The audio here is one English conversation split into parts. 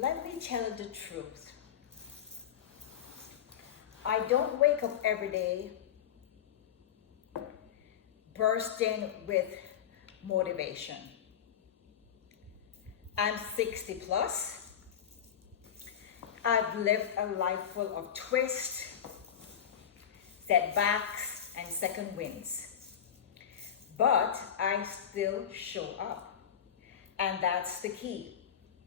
let me tell you the truth. I don't wake up every day bursting with motivation. I'm 60 plus. I've lived a life full of twists, setbacks, and second winds. But I still show up. And that's the key.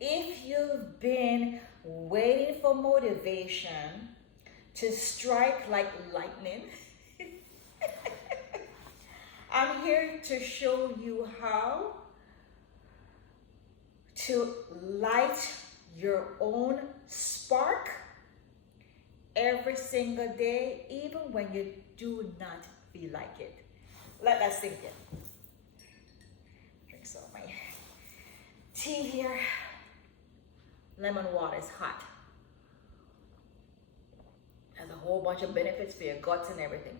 If you've been waiting for motivation to strike like lightning, I'm here to show you how to light your own spark every single day, even when you do not feel like it. Let that sink in. Drink some of my tea here. Lemon water is hot. Has a whole bunch of benefits for your guts and everything.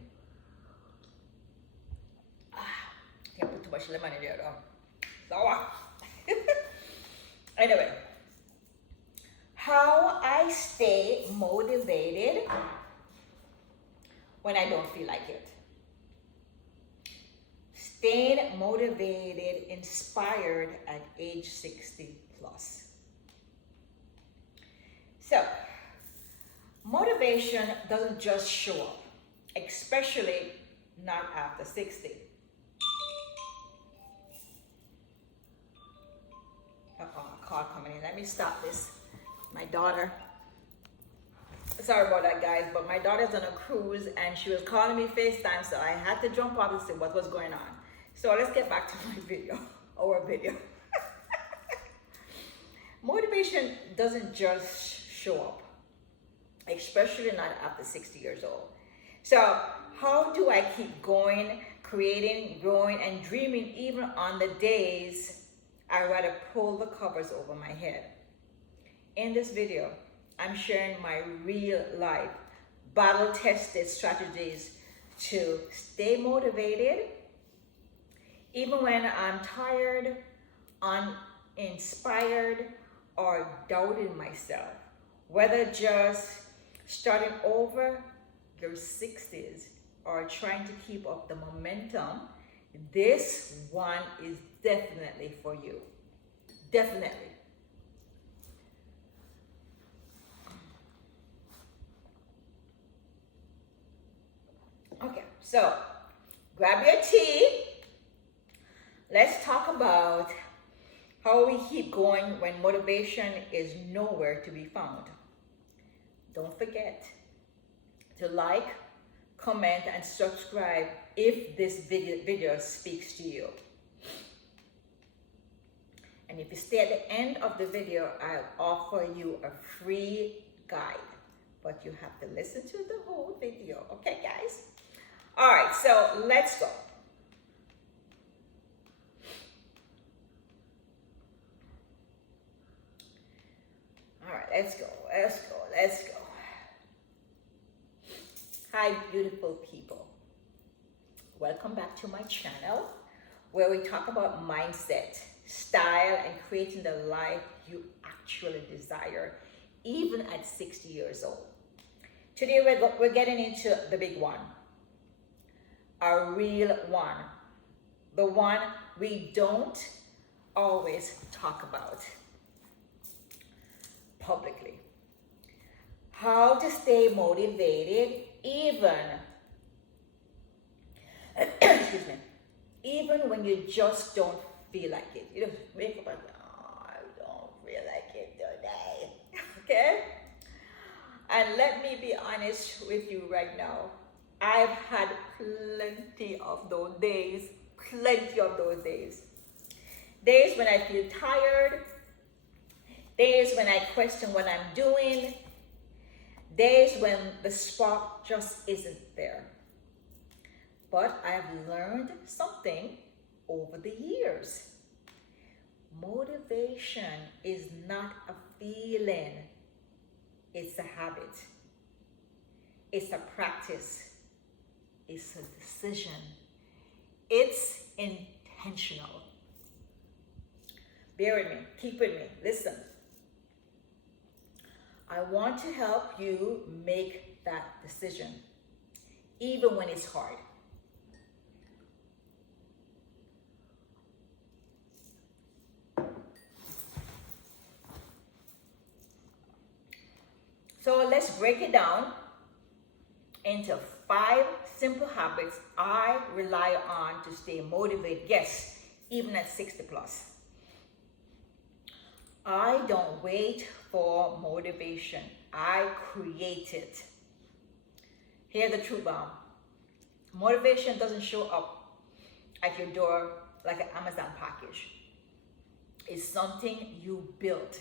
Can't put too much lemon in there though. Sour. Anyway, how I stay motivated when I don't feel like it. Staying motivated, inspired at age 60 plus. So, motivation doesn't just show up, especially not after 60. A call coming in. Let me stop this. My daughter, sorry about that guys, but my daughter's on a cruise and she was calling me FaceTime, so I had to jump off and see what was going on. So let's get back to my video, our video. Motivation doesn't just show up, especially not after 60 years old. So how do I keep going, creating, growing, and dreaming even on the days I rather pull the covers over my head? In this video, I'm sharing my real life, battle-tested strategies to stay motivated, even when I'm tired, uninspired, or doubting myself. Whether just starting over your 60s or trying to keep up the momentum, this one is definitely for you. Definitely. Okay, so grab your tea. Let's talk about how we keep going when motivation is nowhere to be found. Don't forget to like, comment, and subscribe if this video speaks to you. And if you stay at the end of the video, I'll offer you a free guide. But you have to listen to the whole video. Okay, guys? All right, so let's go. All right, let's go. Hi, beautiful people. Welcome back to my channel, where we talk about mindset, style, and creating the life you actually desire, even at 60 years old. Today, we're getting into the big one, a real one, the one we don't always talk about publicly. How to stay motivated even excuse me, even when you just don't feel like it. You just wake up and I don't feel like it today. Okay? And let me be honest with you right now. I've had plenty of those days. Days when I feel tired, days when I question what I'm doing, days when the spark just isn't there. But I've learned something over the years. Motivation is not a feeling, it's a habit. It's a practice. It's a decision. It's intentional. Bear with me, keep with me, listen. I want to help you make that decision, even when it's hard. So let's break it down into 5 simple habits I rely on to stay motivated, yes, even at 60 plus. I don't wait for motivation. I create it. Hear the truth bomb. Motivation doesn't show up at your door like an Amazon package. It's something you build.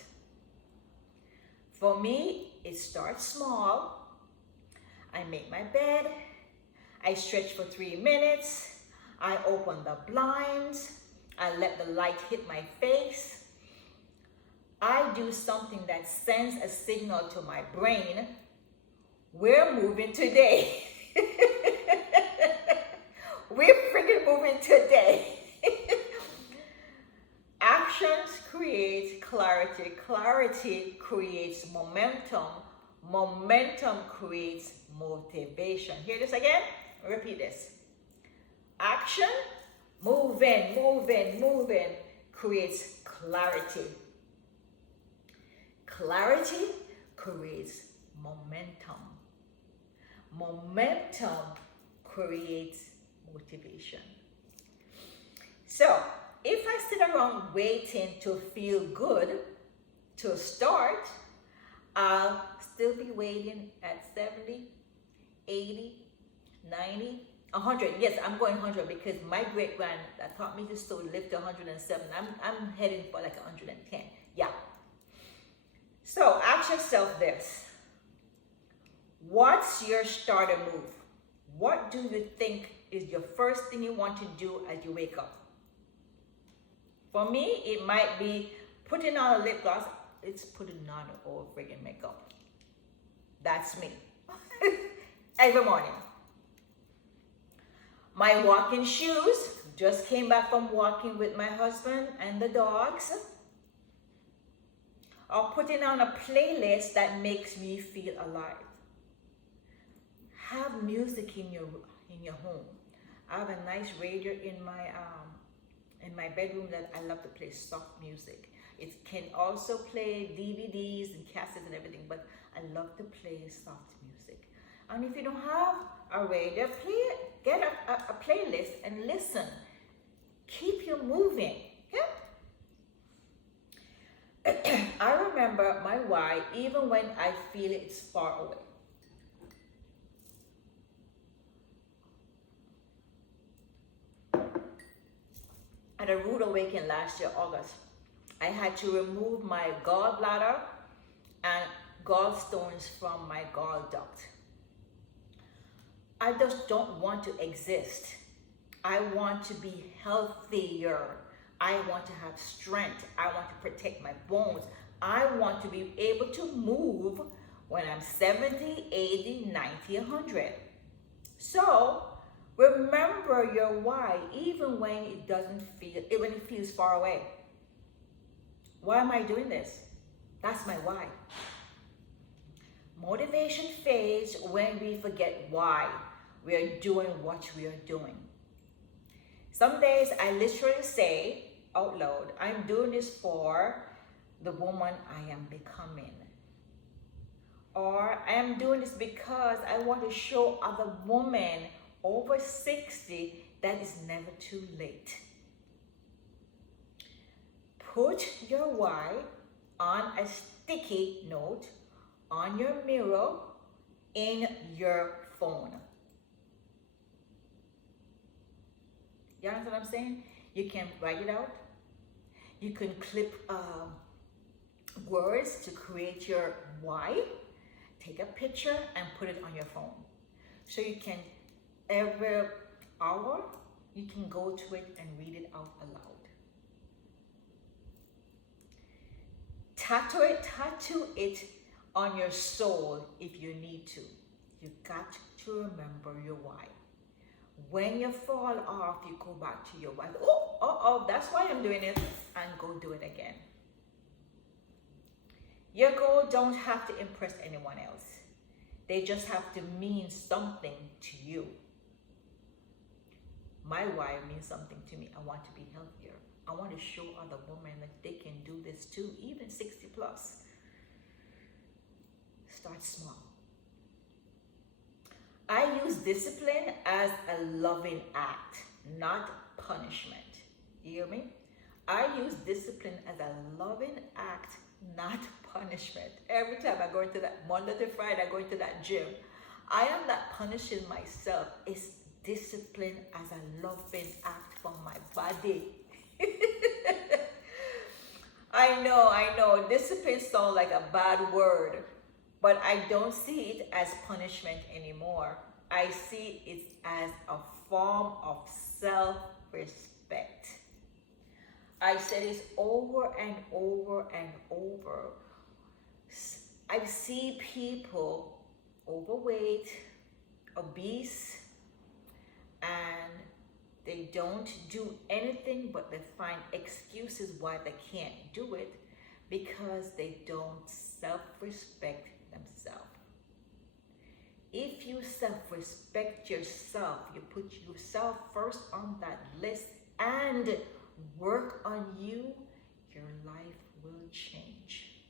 For me, it starts small. I make my bed. I stretch for 3 minutes. I open the blinds. I let the light hit my face. I do something that sends a signal to my brain. We're moving today. We're freaking moving today. Actions create clarity. Clarity creates momentum. Momentum creates motivation. Hear this again? Repeat this. Action, moving, creates clarity. Clarity creates momentum. Momentum creates motivation. So, if I sit around waiting to feel good to start, I'll still be waiting at 70, 80, 90, 100. Yes, I'm going 100 because my great-grand that taught me to still live to 107. I'm heading for like 110. Yeah. So ask yourself this. What's your starter move? What do you think is your first thing you want to do as you wake up? For me, it might be putting on a lip gloss. It's putting on all friggin' makeup. That's me. Every morning. My walking shoes. Just came back from walking with my husband and the dogs. Or putting on a playlist that makes me feel alive. Have music in your home. I have a nice radio in my bedroom that I love to play soft music. It can also play DVDs and cassettes and everything, but I love to play soft music. And if you don't have a radio, get a playlist and listen. Keep you moving. Okay? I remember my why even when I feel it's far away. At a rude awakening last year, August, I had to remove my gallbladder and gallstones from my gall duct. I just don't want to exist. I want to be healthier. I want to have strength. I want to protect my bones. I want to be able to move when I'm 70, 80, 90, 100. So remember your why, even when it feels far away. Why am I doing this? That's my why. Motivation fades when we forget why we are doing what we are doing. Some days I literally say out loud, I'm doing this for the woman I am becoming. Or I am doing this because I want to show other women over 60 that it's never too late. Put your why on a sticky note on your mirror in your phone. You understand what I'm saying? You can write it out. You can clip words to create your why. Take a picture and put it on your phone. So you can, every hour, you can go to it and read it out aloud. Tattoo it on your soul if you need to. You got to remember your why. When you fall off, you go back to your why. Oh, that's why I'm doing it, and go do it again. Your goal don't have to impress anyone else. They just have to mean something to you. My why means something to me. I want to be healthier. I want to show other women that they can do this too, even 60 plus. Start small. I use discipline as a loving act, not punishment. You hear me? I use discipline as a loving act, not punishment. Every time I go into that, Monday to Friday, I go into that gym, I am not punishing myself. It's discipline as a loving act for my body. I know. Discipline sounds like a bad word, but I don't see it as punishment anymore. I see it as a form of self-respect. I said this over and over and over. I see people overweight, obese, and they don't do anything but they find excuses why they can't do it because they don't self-respect themselves. If you self-respect yourself, you put yourself first on that list and work on you, your life will change.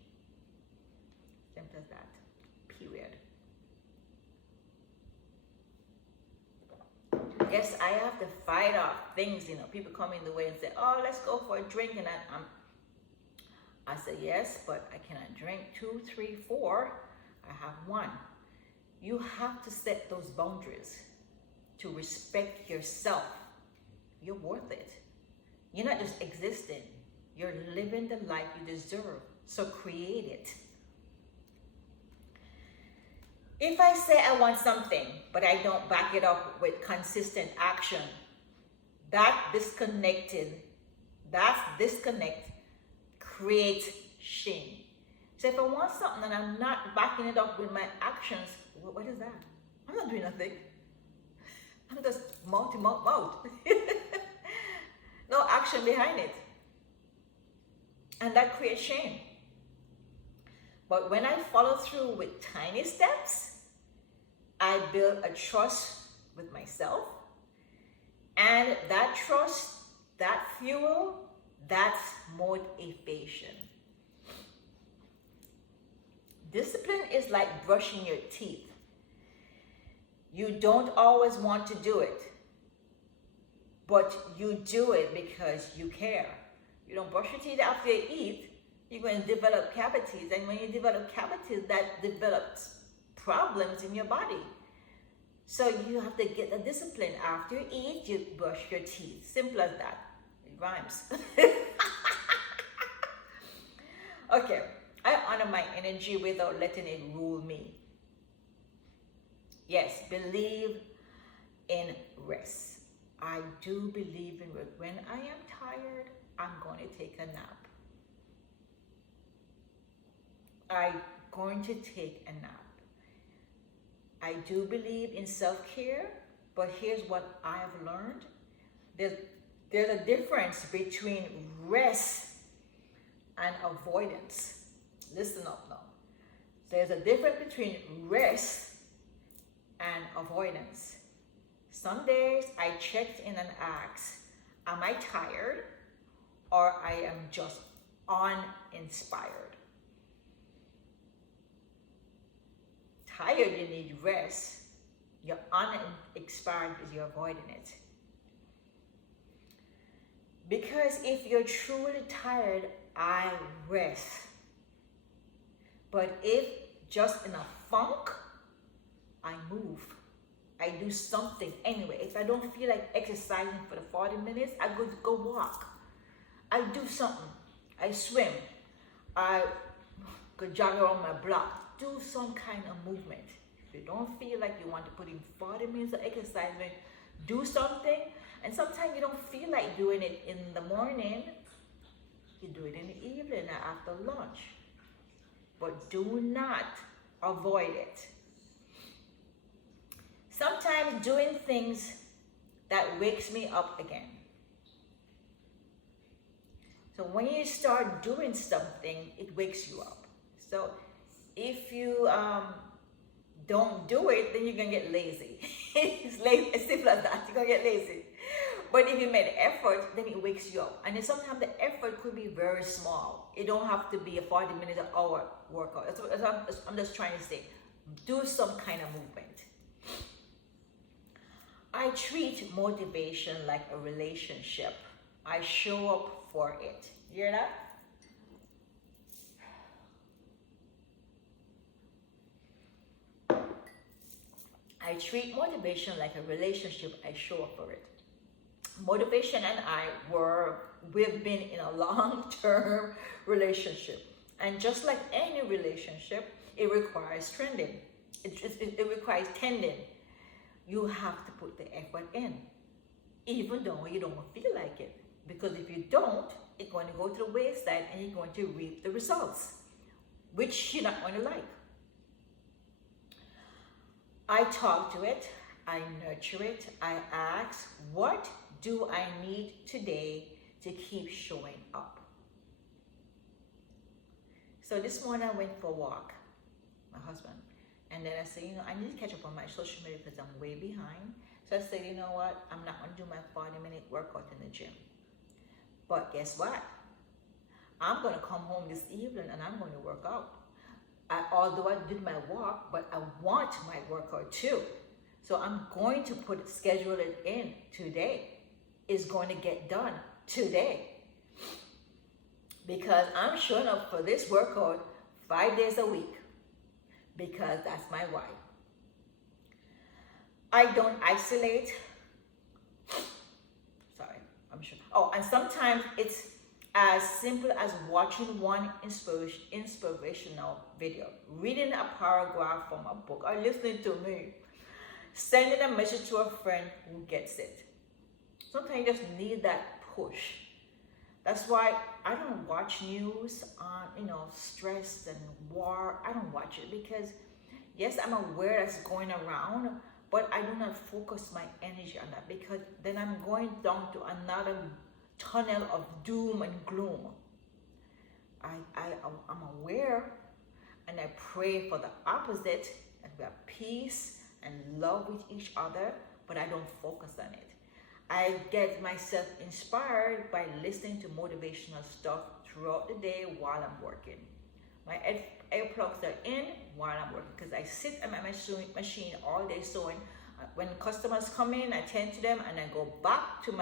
Simple as that. Period. Yes, I have to fight off things, people come in the way and say, oh, let's go for a drink. And I say, yes, but I cannot drink 2, 3, 4. I have 1. You have to set those boundaries to respect yourself. You're worth it. You're not just existing. You're living the life you deserve. So create it. If I say I want something, but I don't back it up with consistent action, that disconnect creates shame. So if I want something and I'm not backing it up with my actions, what is that? I'm not doing nothing. I'm just mouth. No action behind it. And that creates shame. But when I follow through with tiny steps, I build a trust with myself. And that trust, that fuel, that's motivation. Discipline is like brushing your teeth. You don't always want to do it, but you do it because you care. You don't brush your teeth after you eat, you're going to develop cavities. And when you develop cavities, that develops problems in your body. So you have to get the discipline. After you eat, you brush your teeth. Simple as that. It rhymes. Okay. I honor my energy without letting it rule me. Yes, believe in rest. I do believe in rest. When I am tired, I'm going to take a nap. I'm going to take a nap. I do believe in self-care, but here's what I've learned. There's a difference between rest and avoidance. Listen up now. There's a difference between rest and avoidance. Some days I checked in and asked, am I tired or I am just uninspired? Tired, you need rest. You're uninspired because you're avoiding it. Because if you're truly tired, I rest. But if just in a funk, I move. I do something anyway. If I don't feel like exercising for the 40 minutes, I go walk. I do something. I swim. I go jog around my block. Do some kind of movement. If you don't feel like you want to put in 40 minutes of exercising, do something. And sometimes you don't feel like doing it in the morning. You do it in the evening or after lunch. But do not avoid it. Sometimes doing things that wakes me up again. So when you start doing something, it wakes you up. So if you don't do it, then you're gonna get lazy. It's simple as that. You're gonna get lazy. But if you made effort, then it wakes you up. And then sometimes the effort could be very small. It don't have to be a 40-minute or hour workout. That's what I'm just trying to say. Do some kind of movement. I treat motivation like a relationship. I show up for it. You hear that? I treat motivation like a relationship. I show up for it. Motivation and we've been in a long-term relationship. And just like any relationship, it requires trending. It requires tending. You have to put the effort in, even though you don't feel like it. Because if you don't, it's going to go to the wayside and you're going to reap the results, which you're not going to like. I talk to it, I nurture it, I ask, what do I need today to keep showing up? So this morning I went for a walk, my husband, and then I said, I need to catch up on my social media because I'm way behind. So I said, you know what, I'm not going to do my 40-minute workout in the gym. But guess what? I'm going to come home this evening and I'm going to work out. Although I did my walk, but I want my workout too. So I'm going to schedule it in today. It's going to get done today. Because I'm showing up for this workout 5 days a week. Because that's my why. I don't isolate. Sorry, I'm sure. Oh, and sometimes it's as simple as watching one inspirational video, reading a paragraph from a book, or listening to me, sending a message to a friend who gets it. Sometimes you just need that push. That's why I don't watch news on, stress and war. I don't watch it because, yes, I'm aware that's going around, but I do not focus my energy on that because then I'm going down to another tunnel of doom and gloom. I'm aware and I pray for the opposite, that we have peace and love with each other, but I don't focus on it. I get myself inspired by listening to motivational stuff throughout the day while I'm working. My earplugs are in while I'm working because I sit at my machine all day sewing. When customers come in, I tend to them and I go back to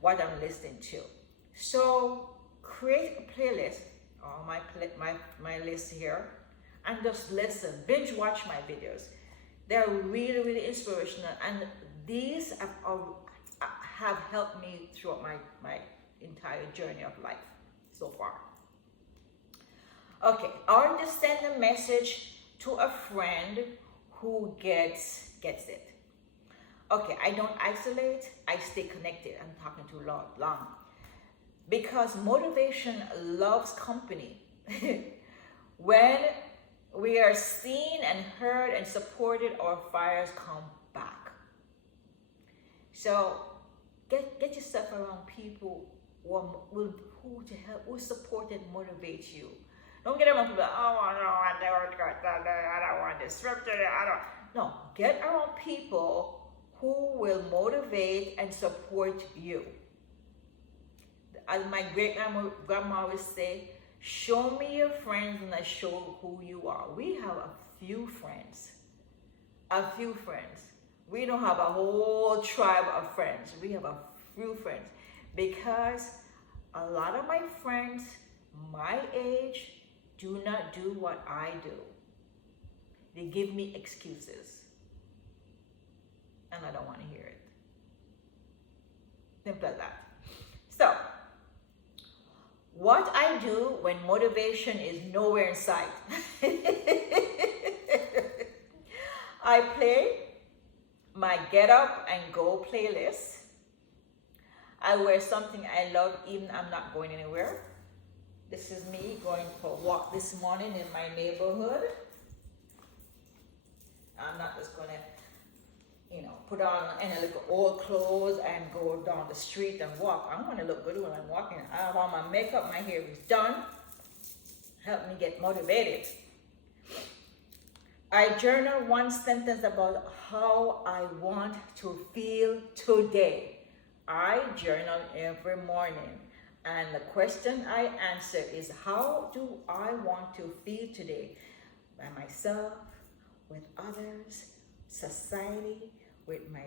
what I'm listening to. So create a playlist, or my list here, and just listen, binge watch my videos. They're really, really inspirational, and these have helped me throughout my entire journey of life so far. Okay, or just send a message to a friend who gets it. Okay, I don't isolate, I stay connected. I'm talking too long. Because motivation loves company. When we are seen and heard and supported, our fires come back. So get yourself around people who support and motivate you. Don't get around people, I don't want this. No, get around people who will motivate and support you. As my great-grandma would say, show me your friends and I show who you are. We have a few friends. We don't have a whole tribe of friends. We have a few friends. Because a lot of my friends my age do not do what I do. They give me excuses. And I don't want to hear it. Simple as that. So, what I do when motivation is nowhere in sight. I play my get up and go playlist. I wear something I love even I'm not going anywhere. This is me going for a walk this morning in my neighborhood. I'm not just going to put on any little old clothes and go down the street and walk. I want to look good when I'm walking. I have on my makeup, my hair is done. help me get motivated. I journal one sentence about how I want to feel today. I journal every morning, and the question I answer is, how do I want to feel today? By myself, with others, society, with my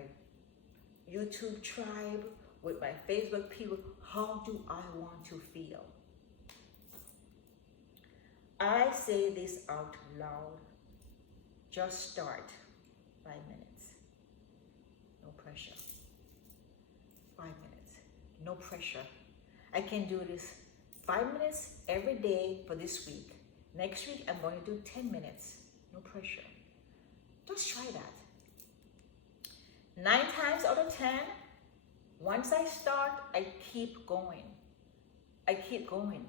YouTube tribe, with my Facebook people. How do I want to feel? I say this out loud. Just start. 5 minutes. No pressure. 5 minutes. No pressure. I can do this 5 minutes every day for this week. Next week, I'm going to do 10 minutes. No pressure. Just try that. 9 times out of 10, once I start, I keep going. I keep going.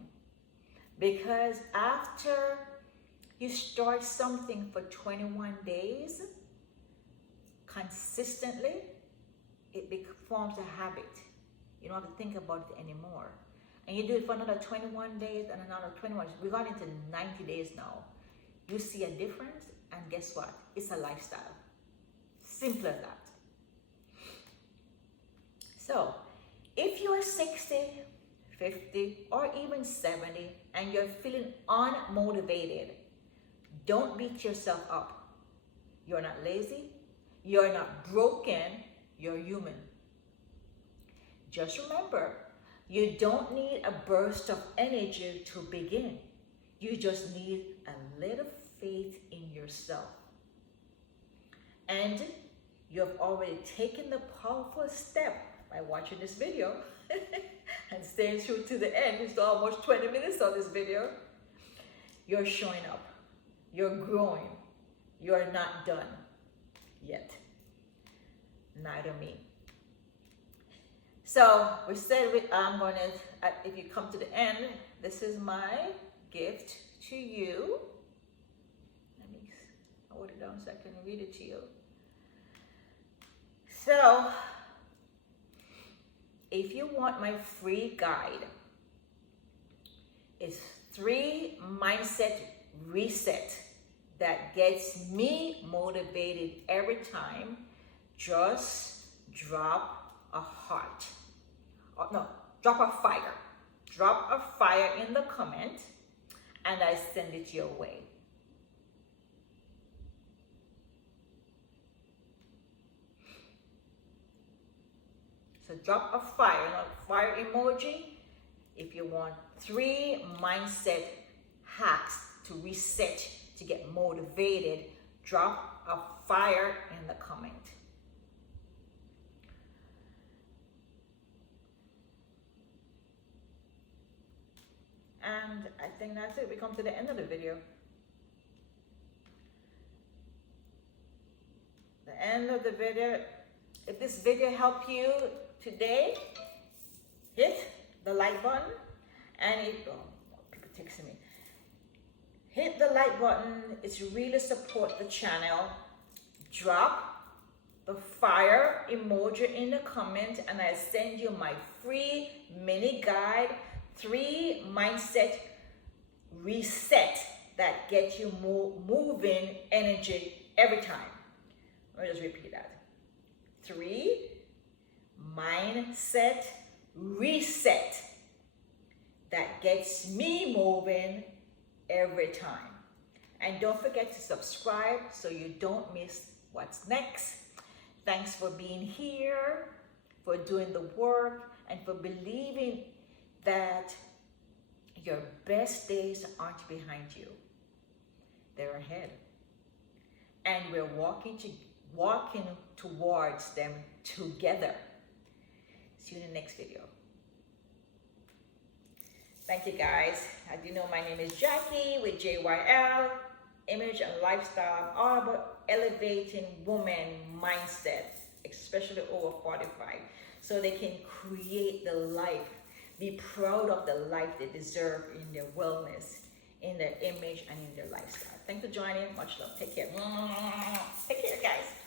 Because after you start something for 21 days, consistently, it becomes a habit. You don't have to think about it anymore. And you do it for another 21 days and another 21. We got into 90 days now. You see a difference, and guess what? It's a lifestyle. Simple as that. So, if you're 60, 50, or even 70, and you're feeling unmotivated, don't beat yourself up. You're not lazy. You're not broken. You're human. Just remember, you don't need a burst of energy to begin. You just need a little faith in yourself. And you have already taken the powerful step by watching this video and staying through to the end. It's almost 20 minutes of this video. You're showing up. You're growing. You're not done yet. Neither me. So we said I'm going to, if you come to the end, this is my gift to you. Let me hold it down so I can read it to you. So, if you want my free guide, it's 3 mindset reset that gets me motivated every time. Just drop a heart. Oh, no, drop a fire. Drop a fire in the comment and I send it your way. So drop a fire, fire emoji, if you want 3 mindset hacks to reset, to get motivated. Drop a fire in the comment. And I think that's it. We come to the end of the video. The end of the video. If this video helped you today, hit the like button, and people texting me. Hit the like button. It's really support the channel. Drop the fire emoji in the comment, and I send you my free mini guide, 3 mindset reset that get you moving energy every time. Let me just repeat that. 3 mindset reset that gets me moving every time. And don't forget to subscribe so you don't miss what's next. Thanks for being here, for doing the work, and for believing that your best days aren't behind you. They're ahead. And we're walking towards them together. See you in the next video. Thank you guys. As you know, my name is Jackie with JYL, Image and Lifestyle. I'm all about elevating women mindset, especially over 45, so they can create the life, be proud of the life they deserve in their wellness, in their image, and in their lifestyle. Thanks for joining. Much love. Take care. Take care, guys.